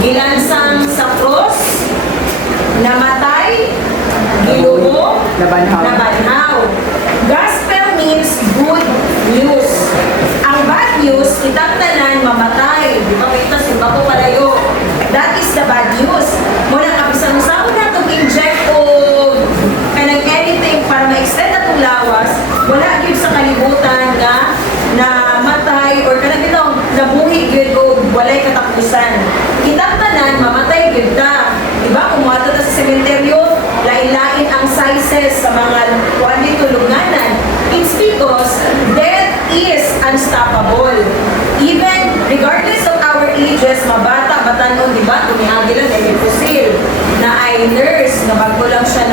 gilansang sa cross, namatay, giluho, nabanhaw. Gospel means good news. Ang bad news, kitang tanan mamatay. Di ba kita simba ko palayo? That is the bad news. Muna kapisan mo sa ako na itong inject o kanang anything para ma-extend na itong lawas, wala yun sa kalibutan na namatay or kanang ito, nabuhi yun o walay katapusan. Kitang tanan, mamatay yun ta. Diba, kumuha ta sa sementeryo, lain-lain ang sizes sa mga kuwan dito lunganan. It's because death is unstoppable. Even regardless of our ages, mabata, batanon, di ba? Tumihagi lang, ay fusil, na ay nurse, na bago lang siya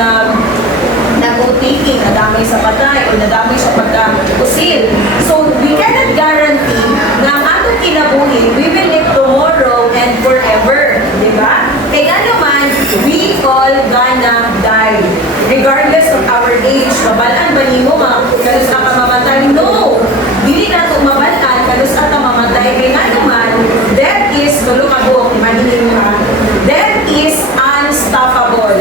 nag-taking, nadamay sa patay, o nadamay sa pagka-fusil. So, we cannot guarantee na ang atong kinabuhi, we will live tomorrow and forever. Di ba? Kaya naman, we all gonna die. Regardless of our age, mabalaan ba niyo kalus ka mamatay? No! Dili na ito mabalaan, kalus ka mamatay. Kaya naman, death is, tulo ka buhok, imagine mo death is unstoppable.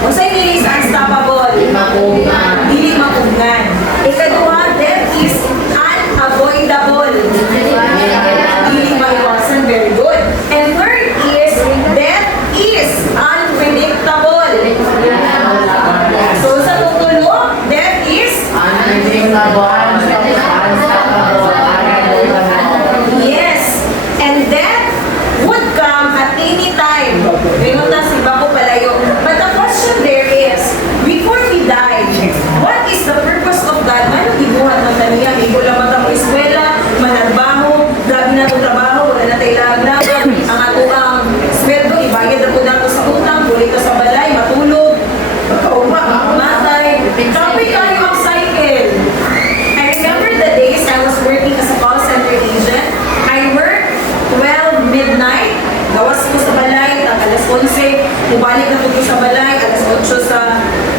Kung sa inyo is unstoppable, dili mapungan. Ikaduha, death is unavoidable. Dili maiwasan, very good. And third is, death is unpredictable. So sa tutulo, death is yes. And death would come at any time. Ngayon na si Bako palayo. But the question there is, before we die, what is the purpose of God? Ano gibuhat ng taniya? Igo lang mata mo eskwela, managbaho, grabe na itong trabaho, wala na tayo laag-laag. Ang ato ang sweldo, ibayad ako na ito sa utang, bulit ka sa balay, matulog, pagkauma, mamatay. Grabe kayo ang cycle. I remember the days I was working as a call center agent. I worked 12 midnight, gawas ko sa balay, alas 11, mubalik na ko sa balay, alas 8 sa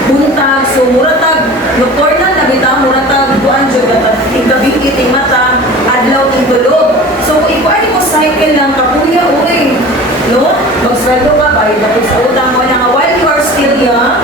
buntag, so muratag, nocturnal na bitaw, muratag, buwan dyan, gabi iting mata, adlaw ting tulog. So, ikuan ko cycle lang, kapuya, uy, no? Magsweldo ka, bayad na sa utang mo na while you are still young,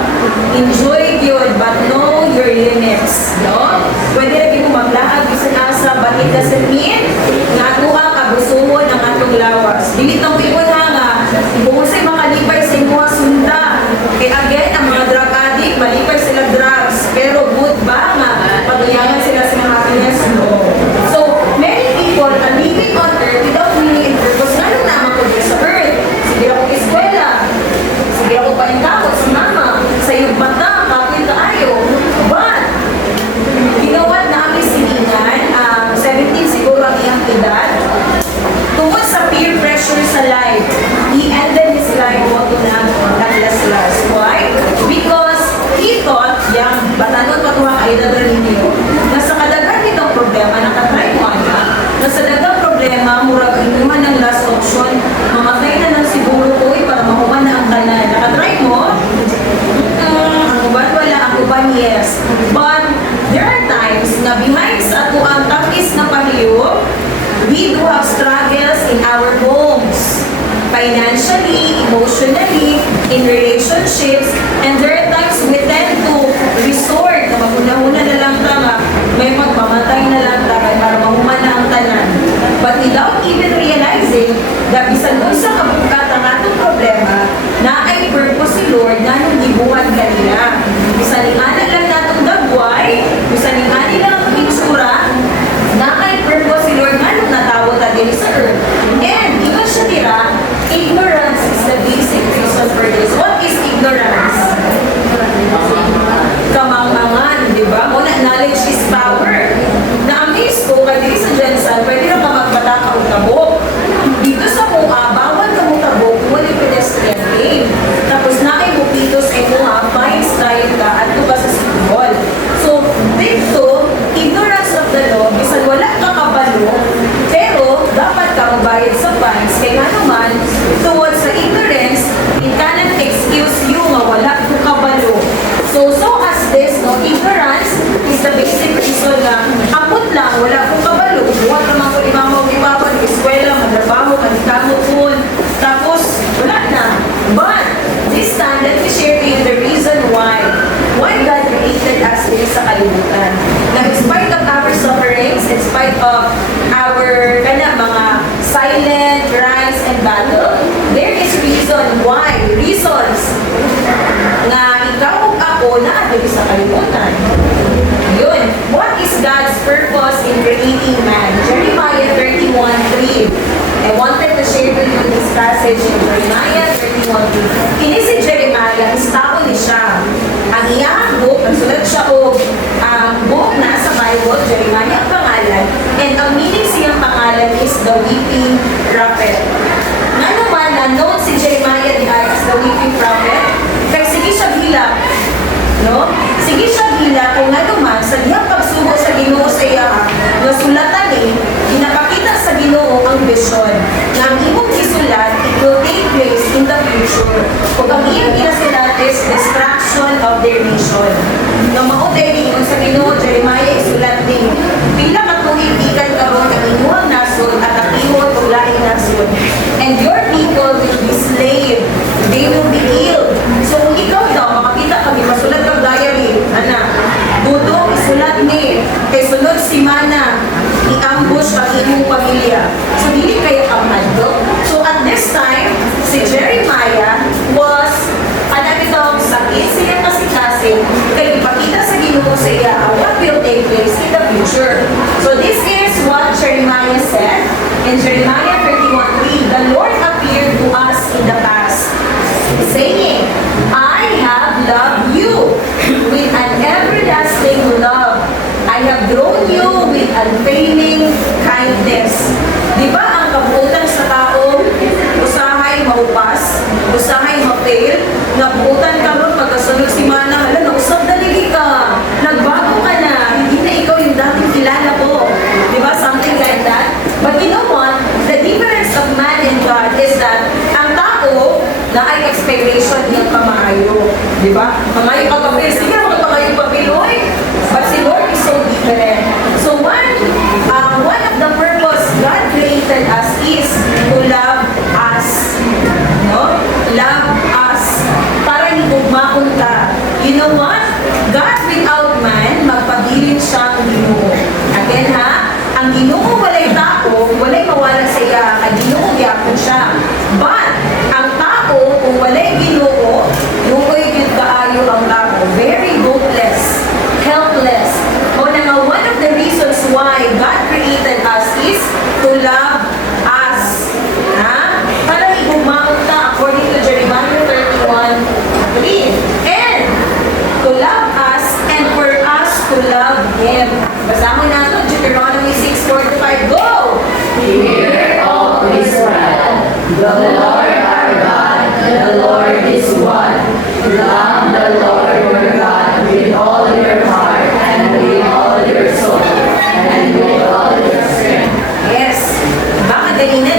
enjoy yun, but know your limits, no? Pwede rin mo maglaag, bisan asa, but it doesn't mean nga tuha kabusuhon ang atong lawas. Dili tang iwan nga, kung sa'y makalipay sa imuha sunda. Kaya again, ang mga drug addict, malipay sila drugs, pero good ba nga? Pagayangan sila sa happiness, no? So, many people are living on earth without meaning and purpose. Ganun naman ko sa earth. Sige ako eskwela. Sige ako panintakot sa mama. Sa iyong bata, kapil tayo. But, ginawad namin siningan, 17 siguro ang iyang edad, tungkol sa peer pressure sa life. He ended his life wato na last. Why? Because he thought, yung batanon patuha kayo na ninyo, na sa kadagan nitong problema, nakatry mo na sa dagang problema, murag inuman ng last option, mamatay na ng siguro ko para makuha na ang tanan. Nakatry mo? Ang uban wala, ang uban yes. But there are times na behind sa ato ang tapis na pahiyo, we do have struggles in our homes. Financially, emotionally, in relationships, and there are times we tend to resort na maguna-una na lang tama, may magmamatay na lang tama para mahuman na ang tanan. But without even realizing that bisan mo sa kabukat ang atong problema, na ay purpose si Lord na nung gibuhat kanila. Bisan yung anak lang natong dagway, bisan yung anak lang ang itsura, na ay purpose si Lord na nung natawag na din sa earth. And even siya tira, ignorance is the basic reason for this. What is ignorance? Kamangmangan, di ba? Muna, knowledge is power. Na-amaze ko, kay diri sa Jensen, pwede na ka magpatakaw kabok. Dito sa mua, bawal ka mo kabok, wala yung pedestrian lane. Tapos na-ay bukito sa mua, fine style ka, at ka sa simbol. So, dito, ignorance of the law, bisan wala ka kabalo, pero dapat dito sa kalibutan. Na in spite of our sufferings, in spite of our mga silent rise and battle, there is reason why. Reasons na ikaw ug ako na dito sa kalibutan. Yun. What is God's purpose in creating man? Jeremiah 31:3. I wanted to share with you this passage in Jeremiah 31:3. Kini si Jeremiah, is tao ni siya. Ang iyang book, nagsulat siya o ang book na sa Bible, Jeremiah ang pangalan, and ang meaning siyang pangalan is the weeping prophet. Nga naman, na-note si Jeremiah di ay as the weeping prophet, kaya sige siya hilak. No? Sige siya hilak, kung nga naman, sa diyang pagsubo sa Ginoo sa iya, nasulatan ginapakita sa Ginoo ang vision na ang imong gisulat, it will take place in the future. Kung ang iyong ginasulat is destruction of their nation. Na mautay rin sa Ginoo, Jeremiah isulat din, pila katuig ikan karon ang inyong nasod at ang iyon o laing nasod. And your people will be slave. They will be killed. So kung ikaw daw, makakita kami, masulat kang diary, anak, budong isulat ni, kay sunod si Mana, i-ambush ang imong pamilya. So dili kayo kamado. So at this time, si Jeremiah was, itong sakit siya kasi kaya ipakita sa Ginoo sa iya what will take place in the future. So this is what Jeremiah said in Jeremiah 31:3. The Lord appeared to us in the past, saying, I have loved you with an everlasting love. I have grown you with unfailing kindness. Di ba ang kabuutan sa tao, usahay maupas, usahay ma-fail, nabuutan ka ron pagkasunod si Mana, hala, nausap daligi ka, nagbago ka na, hindi na ikaw yung dating kilala ko. Di ba? Something like that. But you know what? The difference of man and God is that ang tao na ay expectation niya pamaayo. Di ba? Pamayo ka papel, sige, magpapakayo papiloy. But si Lord is so different. So one of the purpose God created us is to love us. No? Love us. Para higugmaon ka. You know what? God without man, magpabilin siya ang Ginoo. Again ha, ang Ginoo walay tao, walay mawala sa iya, ang Ginoo gyapon siya. But, ang tao, kung walay Ginoo, luoy gyud kaayo ang tao. Very hopeless, helpless. O na nga, one of the reasons why God created us is to love us. Ha? Para higugmaon ka according to Jeremiah 31:3. And to love us and for us to love Him. Basahin natin Deuteronomy 6:4-5. Go! Hear, all Israel, the Lord our God, the Lord is one. Love the Lord your God with all your heart and with all your soul and with all your strength. Yes. Baka dali na